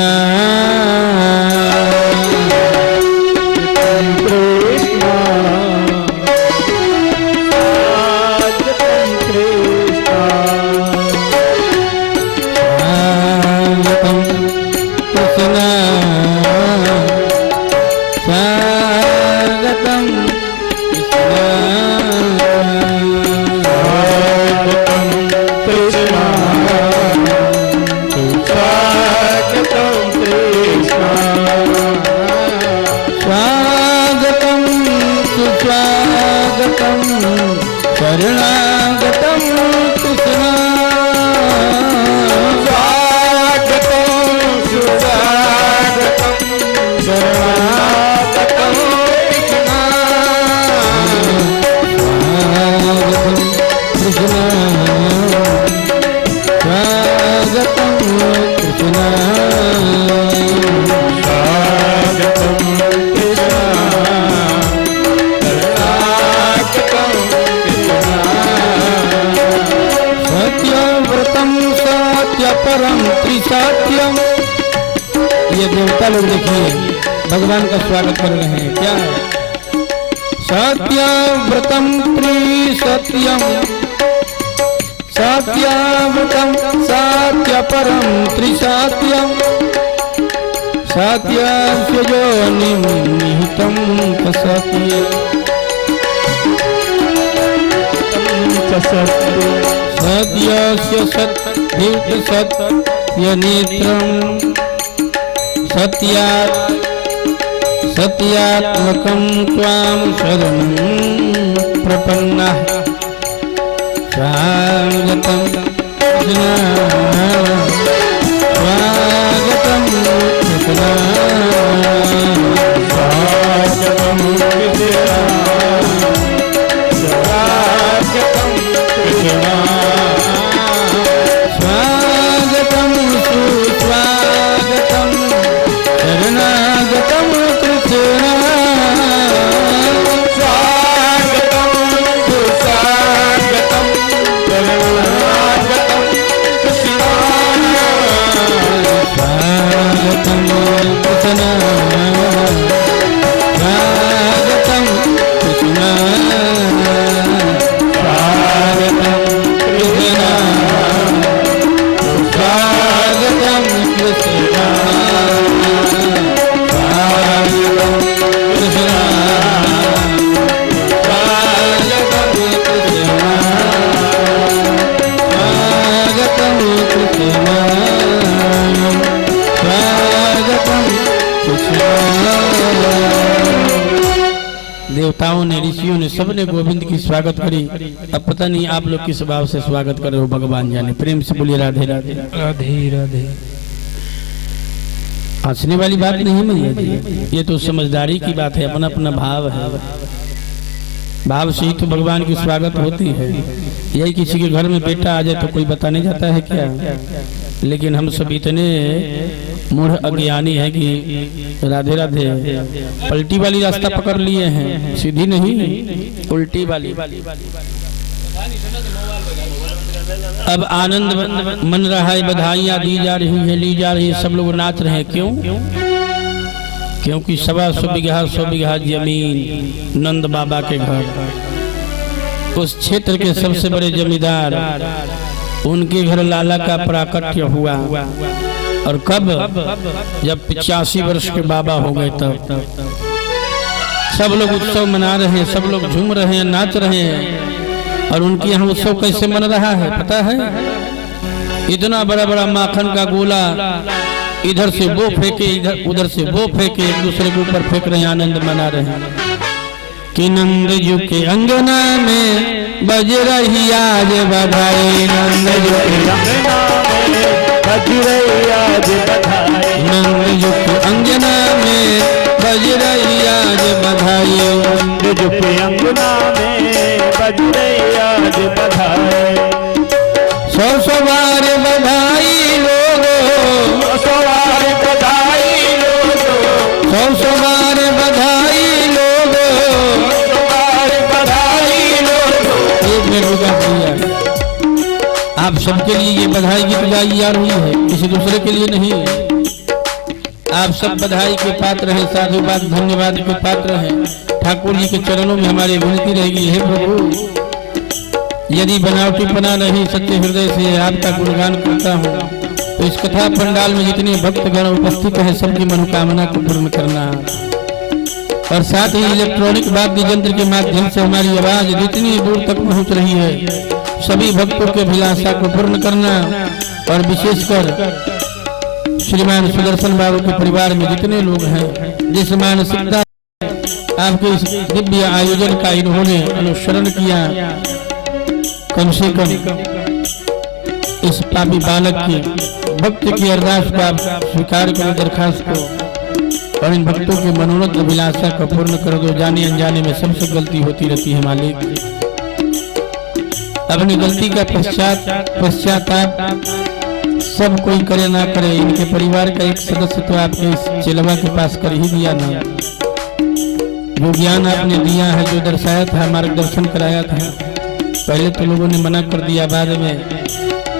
ये देवता लोग देखिए भगवान का स्वागत कर रहे हैं। क्या है? सत्यव्रतम त्रिसत्यम सत्यव्रतम सत्यपरम त्रिसत्यम सत्यस्य योनिं निहितं सत्य सत्यस्य सत्युत सत्य नेत्रं सत्यात् सत्यात्मकं त्वां शरणं प्रपन्नः स्वागतं स्वागतं स्वागतम कृष्ण स्वागतम कृष्ण स्वागतम कृष्ण स्वागतम कृष्ण देवताओं ने, ऋषियों ने, सबने गोविंद की स्वागत करी। अब पता नहीं आप लोग किस भाव से स्वागत कर रहे हो, भगवान जाने। प्रेम से बोलिए राधे राधे। राधे राधे। हंसने वाली बात नहीं मैया जी, ये तो समझदारी की बात है, अपना अपना भाव है। भाव से ही तो भगवान की स्वागत होती है। यही किसी के घर में बेटा आ जाए तो कोई बताने जाता है क्या? लेकिन हम सब इतने मूढ़ अज्ञानी हैं कि राधे राधे पलटी वाली रास्ता पकड़ लिए हैं, सीधी नहीं उल्टी वाली। अब आनंद मन रहा है, बधाइयाँ दी जा रही है, ली जा रही है, सब लोग नाच रहे हैं। क्यों? क्योंकि 100 बीघा जमीन नंद बाबा के घर, उस क्षेत्र के सबसे बड़े जमींदार, उनके घर लाला का प्राकट्य हुआ। और कब? जब 85 वर्ष के बाबा हो गए तब। सब लोग उत्सव मना रहे हैं, सब लोग झूम रहे हैं, नाच रहे हैं। और उनके यहाँ उत्सव कैसे मन रहा है पता है? इतना बड़ा बड़ा माखन का गोला इधर से वो फेंके, इधर उधर से वो फेंके, एक दूसरे के ऊपर फेंक रहे हैं, आनंद मना रहे हैं। कि नंद जी के अंगना में बज रही आज बधाई, नंद जी के अंगना में बज रही आज बधाई, नंद जी के अंगना में बज रही आज बधाई, नंद जी के अंगना में बज रही आज बधाई। 100 बार बधाई लोगो, 100 बार बधाई लोगो, 100 बार बधाई लोगो, 100 बार बधाई लोगो। एक मिनट रुका भैया, आप सबके लिए ये बधाई गीत गाई जा रही है, किसी दूसरे के लिए नहीं। आप सब बधाई के पात्र हैं, साधुवाद धन्यवाद के पात्र हैं। ठाकुर जी के चरणों में हमारी विनती रहेगी, हे प्रभु यदि बनावटीपना नहीं, सच्चे हृदय से आपका गुणगान करता हूँ, तो इस कथा पंडाल में जितने भक्तगण उपस्थित हैं सबकी मनोकामना को पूर्ण करना। और साथ ही इलेक्ट्रॉनिक वाद्य यंत्र के माध्यम से हमारी आवाज जितनी दूर तक पहुँच रही है, सभी भक्तों के अभिलाषा को पूर्ण करना। और विशेषकर श्रीमान सुदर्शन बाबू के परिवार में जितने लोग हैं, जिस मानसिकता आपके इस दिव्य आयोजन का इन्होंने अनुसरण किया, कम से कम इस पापी बालक की भक्त की अरदास का स्वीकार करो, दरखास्त को, और इन भक्तों के मनोरथ अभिलाषा को पूर्ण कर दो। जाने अनजाने में सबसे गलती होती रहती है मालिक। अपनी गलती का पश्चाताप सब कोई करे ना करे, इनके परिवार का एक सदस्य तो आपके इस चिलवा के पास कर ही दिया ना। जो ज्ञान आपने दिया है, जो दर्शाया था, मार्गदर्शन कराया था, पहले तो लोगों ने मना कर दिया, बाद में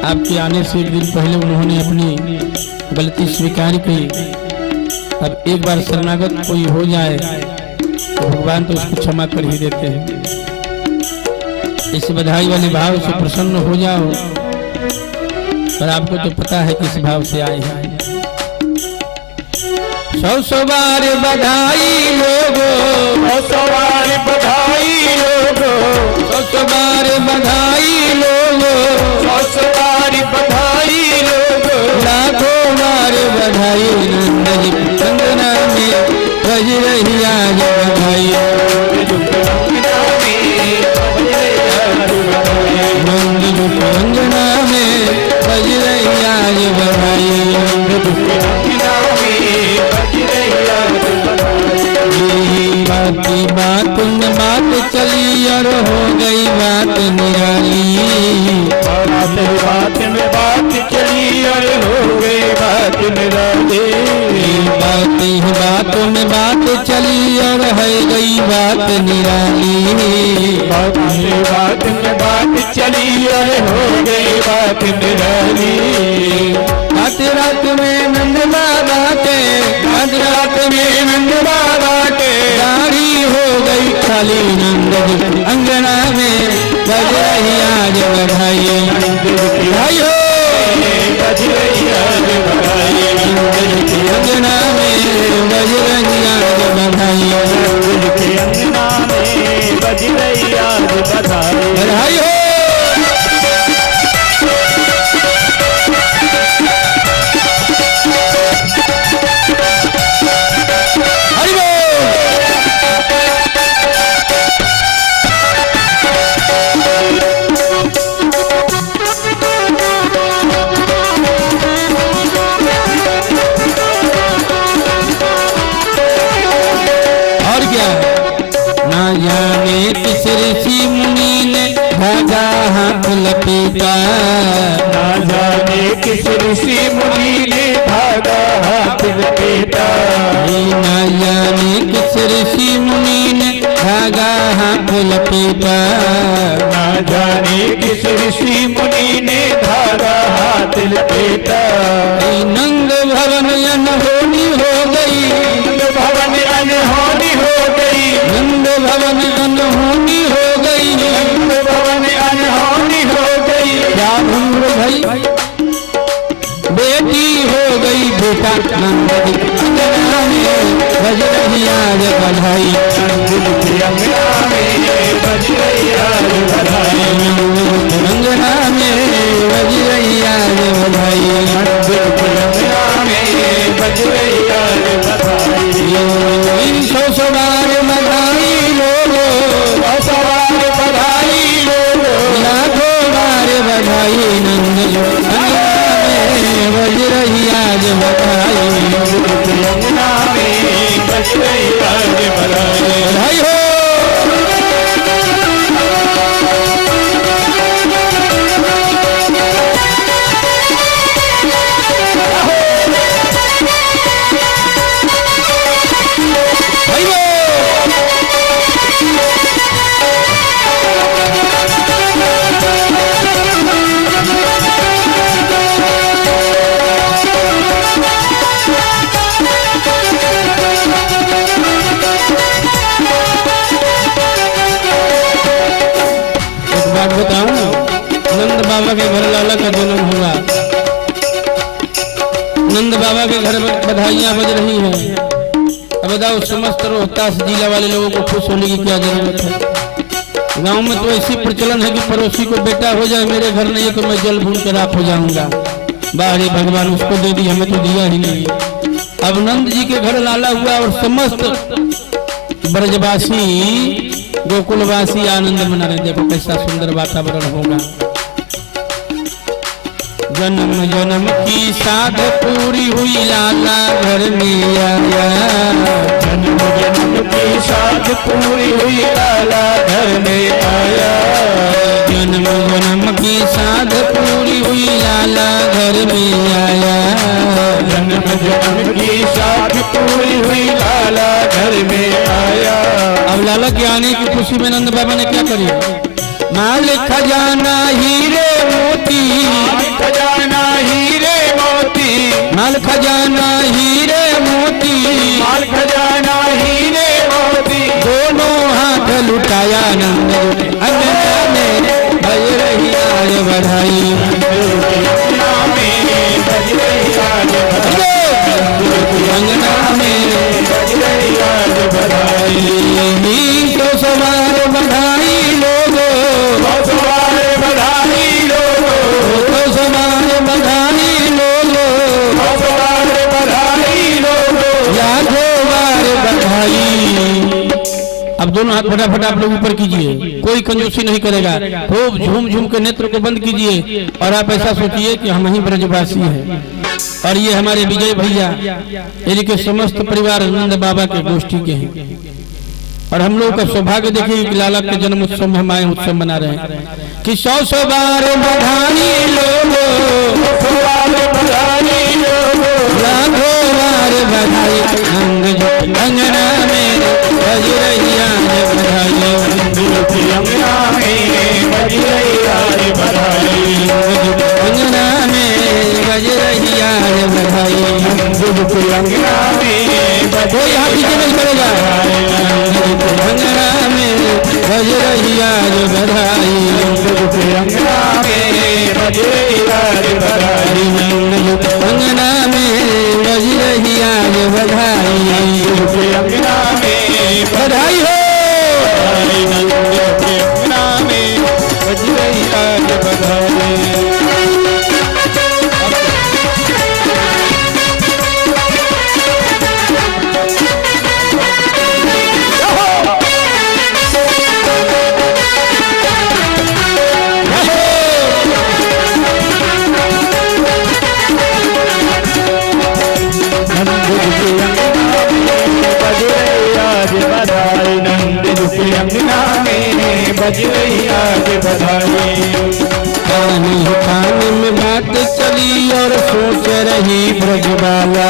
आपके आने से एक दिन पहले उन्होंने अपनी गलती स्वीकार की। अब एक बार शरणागत कोई हो जाए तो भगवान तो उसको क्षमा कर ही देते हैं। इस बधाई वाले भाव से प्रसन्न हो जाओ। और आपको तो पता है किस भाव से आए हैं। 100 बार बधाई लोगो, 100 बार बधाई लोगो, 100 बार बधाई लोगो, 100 बार बधाई लोगो, लाखों बार बधाई। नंद जी के अंगना में बज रही आज बधाई, नंद जी के अंगना में बज रही आज बधाई। बात में बात चली और हो गई बात निराली, बात में बात चली और हो गई बात निराली, बात में बात चली और है गई बात निराली, बात में बात चली और हो गई बात निराली। रात रात में नंद बाबा लपेटा। ना जाने किस ऋषि मुनि ने धागा हाथ लपेटा। ना जाने किस ऋषि मुनि ने धागा हाथ लपेटा। ना जाने किस ऋषि मुनि ने धागा हाथ लपेटा। नंद भवन अनहोनी हो गई। नंद भवन अनहोनी हो गई। नंद भवन अनहोनी हो गई। नंद भवन अनहोनी हो गई। क्या भूल भाई बेटी हो गई बेटा नंद अंगना में बज रही आज बधाई। नंद की अंगना में बज रही आज बधाई। अंगना में बज रही आज बधाई। नंद की अंगना में बज रही आज बधाई। सौ सवार बधाई लोगो। सौ सवार बधाई लोगो। लाखों बार बधाई नंद अंगना में बज रही आज बधाई। नंद की अंगना में बज रही आज बधाई। बधाई हो। बताऊं नंद बाबा के घर लाला का जन्म हुआ। नंद बाबा के घर में बधाइयां बज रही हैं। अब बताओ समस्त रोहतास जिला वाले लोगों को खुश होने की क्या जरूरत है। गांव में तो ऐसी प्रचलन है कि पड़ोसी को बेटा हो जाए मेरे घर नहीं है तो मैं जल भून कर राख हो जाऊंगा। बाहरी भगवान उसको दे दी हमें तो दिया ही नहीं। अब नंद जी के घर लाला हुआ और समस्त ब्रजवासी गोकुलवासी आनंद मना रहे। देखो कैसा सुंदर वातावरण होगा। जन्म जन्म की साध पूरी हुई लाला घर में आया। जन्म जन्म की साध पूरी हुई लाला घर में आया। जन्म जन्म की साध पूरी हुई लाला घर में आया। जन्म जन्म की साध पूरी हुई लाला घर में आया। अब लाला के आने की खुशी में नंद बाबा ने क्या करी। माल खजाना हीरे मोती। खजाना हीरे मोती। माल खजाना हीरे मोती। माल खजाना हीरे मोती। दोनों हाथ लुटाया नंद अंगना में बज रही आज बधाई। अंगना में बज रही आज बधाई। अंगना में बज रही आज बधाई। तो सवार बधाई लोगो। सौ सवार बधाई लोगो। तो सवार बधाई लोगो। सौ सवार बधाई लोगो। लाखों बार बधाई। अब दोनों हाथ फटाफट आप लोग ऊपर कीजिए। कोई कंजूसी नहीं करेगा। खूब झूम झूम के नेत्र को बंद कीजिए और आप ऐसा सोचिए कि हम ही ब्रजवासी हैं और ये हमारे विजय भैया इनके समस्त परिवार नंद बाबा के गोष्ठी के हैं। और हम लोग का सौभाग्य देखिए कि लाला के जन्म उत्सव में हम आए उत्सव मना रहे हैं कि सौ बार बधाई लोगो। लाखों बार बधाई। अंगना में बज रही आज बधाई। अंगना में बज रही आज बधाई। अंगना में बज रही आज बधाई। अंगना में कोई यहाँ पीछे नहीं करेगा। अंगना में बज रही आज बधाई। अंगना में बज रही आज बधाई। अंगना में बज रही आज बधाई। अंगना में बधाई हो। अंगना में बज रही आज बधाई। अंगना में बज रही आज बधाई। आने ब्रजबाला।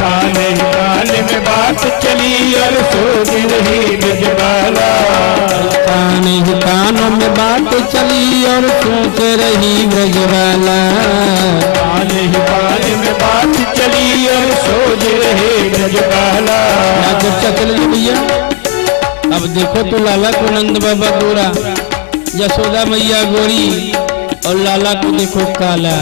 काले काल में बात चली और सोच रही ब्रजबाला। कान ही कानों में बात चली और सोच रही ब्रजबाला। काले ही काल में बात चली और सोच रहे ब्रजबाला। चल भैया अब देखो तो लाला को नंद बाबा गोरा, यशोदा मैया गोरी और लाला को देखो काला।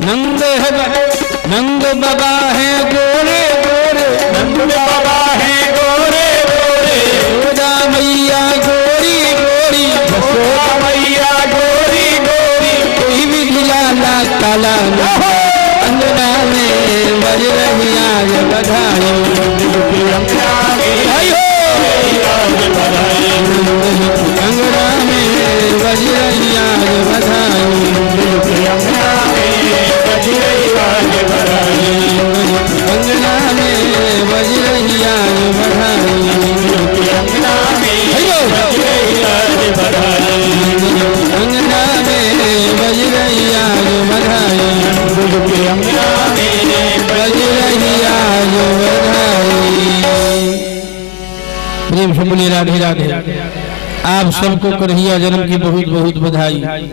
नंद बाबा है गोरे गोरे, नंद बाबा है गोरे गोरे। यशोदा मैया गोरी गोरी, यशोदा मैया गोरी गोरी। कोई भी लाला काला अंगना में बज रही आज बधाई। अंगना में बज रही आज बधाई। अंगना में बज रही आज बधाई। अंगना में बज रही आज बधाई। बज रही आज बधाई। प्रेम से बोलिए राधे राधे। आप सबको कन्हैया जन्म की बहुत बहुत बधाई।